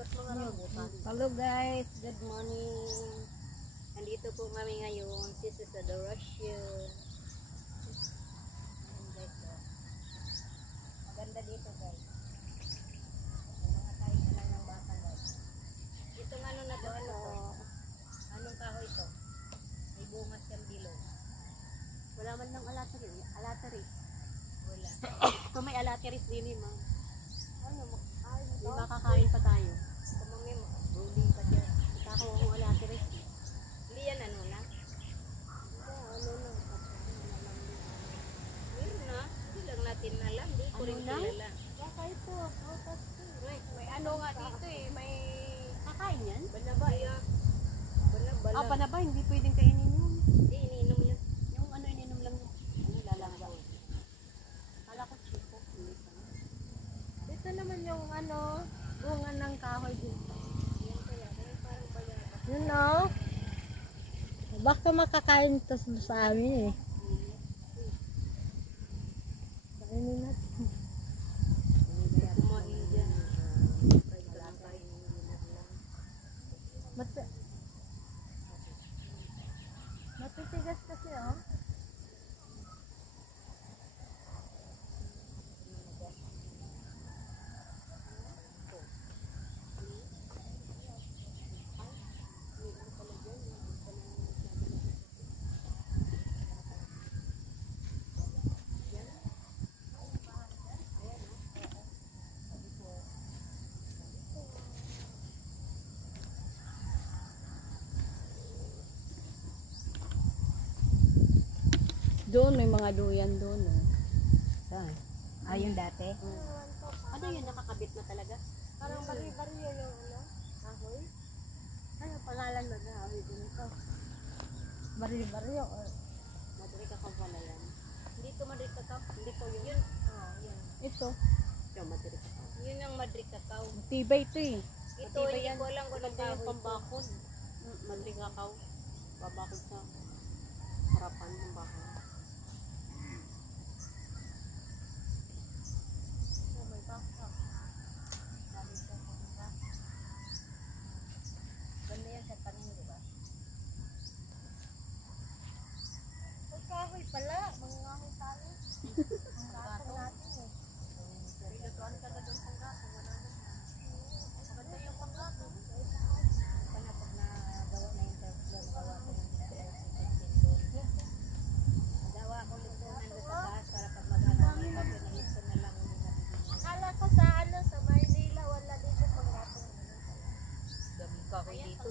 Hello guys, good morning. Nandito po kami ngayon. This is adoration. Guys, maganda dito guys. Mga tayo na lang ng baka guys. Itong ano na to, ano to? Anong kahoy ito? May bunga siyang bilog. Wala man lang alataris. Wala. Ito may alataris din eh, ma'am. Ano mo? Di makakain pa tayo. Kumami mo, ruling pa dyan. Ito ako alataris. Hindi yan ano na? Ano na? Meron na. Hindi lang natin alam. Hindi ko rin kilala. Baka ito. May ano nga dito eh. May kakain yan? Banaba eh. Banaba. Ah, banaba. Hindi pwedeng kainin yun. Hindi, iniinom yun. Yung ano iniinom lang yun. Ano lalangga. Kala ko chico. Ito naman yung ano, bunga ng kahoy dito. Yan kaya. Parang bayaba. You know? Baka makakain ito sa amin eh. Kainin natin. Kumain dyan. Matitigas kasi oh. Doon may mga duyan doon. Saan? Ah, yung dati? Ano yun? Nakakabit na talaga? Parang bari-bari yung ano? Kahoy? Ano pangalan na kahoy din ito? Bari-bari yung Madri Cacao pala yan. Hindi to Madri Cacao. Hindi to yun. Oh, yun. ito. Ito Madri Cacao. Yun ang Madri Cacao. Tibay ito eh. Ito hindi ko alam kung anong kahoy ito. Pambakod. Madri Cacao. Babakod sa harapan ng bahay. Ganda yan sa tanin, di ba? Ay, kahoy pala. Mga kahoy tayo. Ang gato natin eh. Pinutuan ka na doon pang gato. Wala na. Maganda yung pang gato. Sana pag nagawa na yung third floor, magawa ko ng nagawa ko lutunan doon sa taas para pag mag-ano may pag-pinahipon na lang yung nabibigyan. Akala ko sa ano, sa Maynila, wala dito pang gato. Dami ka ko dito.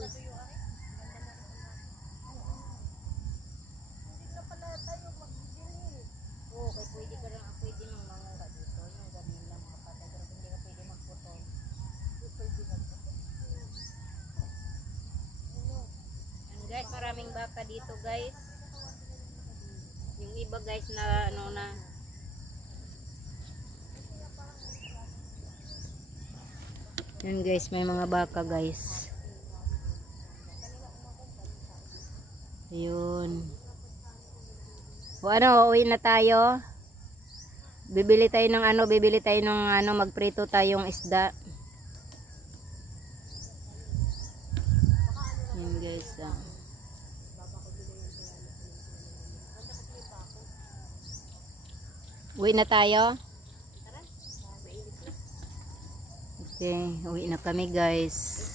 Hindi na pala tayo magbibili. Oo, kaya pwede nang mangungga dito. Yung gamin lang mga patay. Pero hindi ka pwede magputol. Pwede magpapit. And guys, maraming baka dito guys. Yung iba guys na ano na. Yan guys, may mga baka guys. Ayun. O ano, uuwi na tayo. Bibili tayo ng ano, magprito tayong isda. Yan guys, Uwi na tayo. Okay, uwi na kami guys.